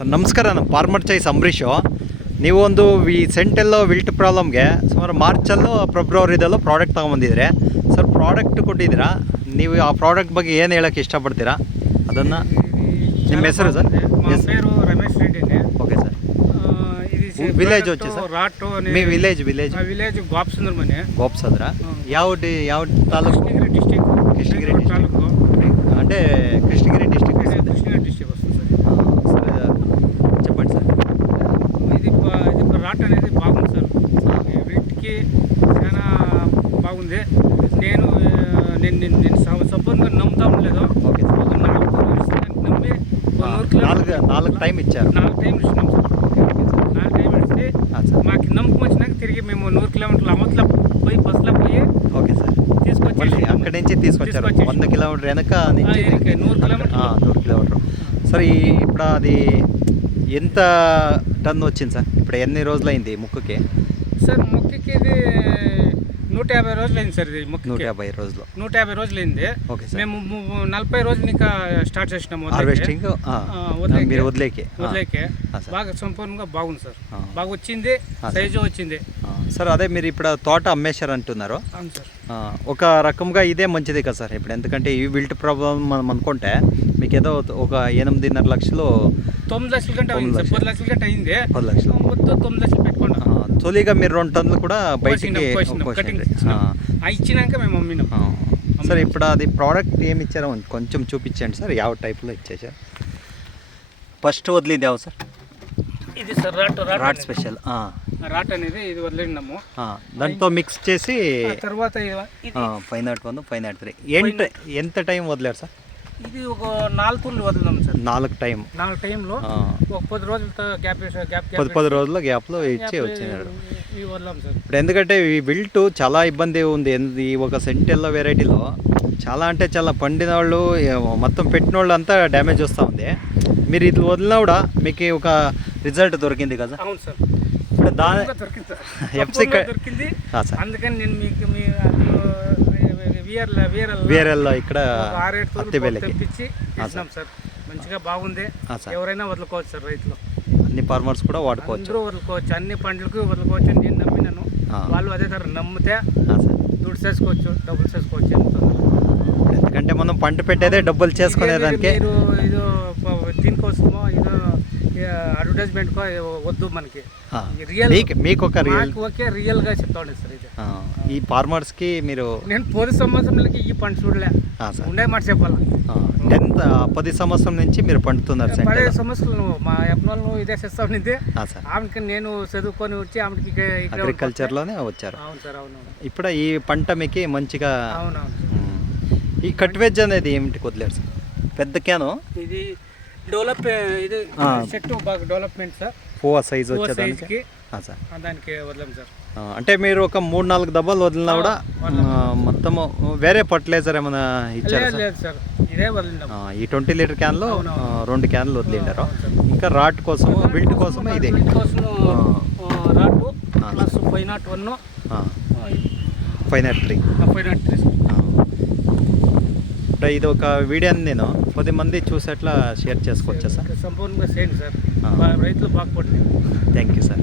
Sir ನಮಸ್ಕಾರ. ನಮ್ಮ farmer choice Ambareesh. ನೀವು ಒಂದು ಈ ಸೆಂಟೆಲ್ಲೋ ವಿಲ್ಟ್ ಪ್ರಾಬ್ಲಮ್ಗೆ ಸುಮಾರು ಮಾರ್ಚಲ್ಲೋ ಫೆಬ್ರವರಿದಲ್ಲೋ ಪ್ರಾಡಕ್ಟ್ ತೊಗೊಂಬಂದಿದ್ರೆ ಸರ್. ಪ್ರಾಡಕ್ಟ್ ಕೊಟ್ಟಿದ್ದೀರಾ, ನೀವು ಆ ಪ್ರಾಡಕ್ಟ್ ಬಗ್ಗೆ ಏನು ಹೇಳೋಕ್ಕೆ ಇಷ್ಟಪಡ್ತೀರಾ ಅದನ್ನು? ನಿಮ್ಮ ಹೆಸರು ಸರ್? పేరు రమేష్ రెడ్డి. Okay sir. ఇది విలేజ్ వచ్చి సార్ రాట్ మీ విలేజ్ విలేజ్ గోప్సుందరమని గోప్సంద్ర. ಯಾವ ತಾಲೂಕು? కృష్ణగిరి తాలూకు. అంటే కృష్ణగిరి డిస్టిక్. కృష్ణగిరి డిస్ట్రిక్ట్ వస్తుంది సార్. సార్ చెప్పండి సార్. ఇది రాట్ అనేది బాగుంది సార్. వీటికి చాలా బాగుంది. నేను సంపూర్ణంగా నమ్ముతా ఉండలేదు. Okay sir. ఒక 4 నమ్మి 4 టైం ఇచ్చారు. 4 టైం ఇచ్చినాం సార్. 4 టైం ఇస్తే మాకు నమ్మకం వచ్చినాక తిరిగి మేము 100 కిలోమీటర్లు అవతల పోయి బస్సులో పోయి ఓకే సార్ తీసుకొచ్చి అక్కడి నుంచి తీసుకొచ్చారు. 100 కిలోమీటర్ వెనక నుంచి 100 కిలోమీటర్ సార్. ఇప్పుడు అది ఎంత టన్ వచ్చింది సార్? ఇప్పుడు ఎన్ని రోజులు అయింది ముక్కుకి? సార్ ముక్కుకి ఇది 150 రోజులు అయింది సార్. ఇది ముక్కు 150 రోజులు. 150 రోజులు అయింది. Okay sir. మేము 40 రోజులు ఇంకా స్టార్ట్ చేసినాము హార్వెస్టింగ్. మీరు వదిలేకే బాగా సంపూర్ణంగా బాగుంది సార్. బాగా వచ్చింది, సైజు వచ్చింది సార్. అదే మీరు ఇప్పుడు తోట అమ్మేశారు అంటున్నారు. అవును సార్. ఒక రకంగా ఇదే మంచిది కదా సార్ ఇప్పుడు. ఎందుకంటే ఈ విల్ట్ ప్రాబ్లం మనం అనుకుంటే మీకు ఏదో ఒక 8.5 లక్షలు 9 లక్షల కంటే అయింది సార్. 10 లక్షల కంటే అయింది. 10 లక్షలు మొత్తం 9 లక్షలు పెట్టుకోండి. తొలిగా మీరు 2 టన్నులు కూడా బయటికి ఇచ్చినాక మేము అమ్మినాం సార్. ఇప్పుడు అది ప్రోడక్ట్ ఏమి ఇచ్చారో కొంచెం చూపించండి సార్. ಯಾವ టైప్లో ఇచ్చేసారు? ఫస్ట్ వదిలింది యావ సార్? ఇది సార్ రాట్ స్పెషల్. రాట్ అనేది ఇది వదిలినాము. దాంతో మిక్స్ చేసి తర్వాత 501 503 ఎంత టైం వదిలేరు సార్? ఇది ఒక 4 తూర్లు వదిలినాం సార్. 4 టైంలో ఒక 10 రోజులతో గ్యాప్ 10 రోజుల గ్యాప్లో ఇచ్చి వచ్చినారు వదిలాం సార్. ఇప్పుడు ఎందుకంటే ఈ విల్ట్ చాలా ఇబ్బంది ఉంది. ఒక సెంటెల్లో వెరైటీలో చాలా అంటే చాలా పండిన వాళ్ళు మొత్తం పెట్టిన వాళ్ళు అంతా డ్యామేజ్ వస్తూ ఉంది. మీరు ఇది వదిలినా కూడా మీకు ఒక రిజల్ట్ దొరికింది కదా? అవును సార్. ఇప్పుడు దాని ఎఫ్సి దొరికింది. అందుకని నేను మీకు వీరల్లో ఇక్కడ 6-7 తెప్పించి ఇచ్చినాం సార్. మంచిగా బాగుంది. ఎవరైనా వదులుకోవచ్చు సార్. రైతులు అన్ని ఫార్మర్స్ కూడా వాడుకోవచ్చు. అందరూ వదులుకోవచ్చు. అన్ని పంటలకు వదులుకోవచ్చు. నేను నమ్మినాను. వాళ్ళు అదే ధర నమ్మితే దుడ్డు చేసుకోవచ్చు, డబ్బులు చేసుకోవచ్చు. ఎందుకంటే మనం పంట పెట్టేదే డబ్బులు చేసుకునేదానికి. ఇది దీనికోసమో ఇదో అడ్వర్టైజ్మెంట్ వద్దు మనకి. రియల్ మీకు ఒక రియల్ గా చెప్తాను సార్. ఇది ఈ ఫార్మర్స్ కి మీరు నేను 10 సంవత్సరాలకి ఈ పంట చూడలే ఉండే మాట చెప్పాలి. 10 సంవత్సరం నుంచి మీరు పండుతున్నారు. 10 సంవత్సరాలు మా అబ్బాయిలు ఇదే చేస్తా ఉండింది. ఆమెకి నేను చదువుకొని వచ్చి ఆమెకి అగ్రికల్చర్ లోనే వచ్చారు. అవును సార్. అవును. ఇప్పుడు ఈ పంట మీకు మంచిగా. అవునవును. ఈ కట్వేజ్ అనేది ఏమిటి వదిలేరు సార్? పెద్ద క్యాను ఇది డెవలప్, ఇది చెట్టు బాగా డెవలప్మెంట్ సార్. పువ్వు సైజ్ వచ్చేదానికి దానికి వదిలాం సార్. అంటే మీరు ఒక 3-4 దెబ్బలు వదిలినా కూడా మొత్తం వేరే ఫర్టిలైజర్ ఏమైనా ఇచ్చారు? లేదు సార్, ఇదే వదిలినాం. ఈ 20 లీటర్ క్యాన్లో 2 క్యాన్లు వదిలిండారు. ఇంకా రాట్ కోసం విల్ట్ కోసమే ఇదే రాటు ప్లస్ 501 503. ఇది ఒక వీడియోని నేను 10 మంది చూసేట్లా షేర్ చేసుకోవచ్చా సార్? సంపూర్ణంగా చేయండి సార్. రైతులు బాగుపడుతుంది. Thank you sir.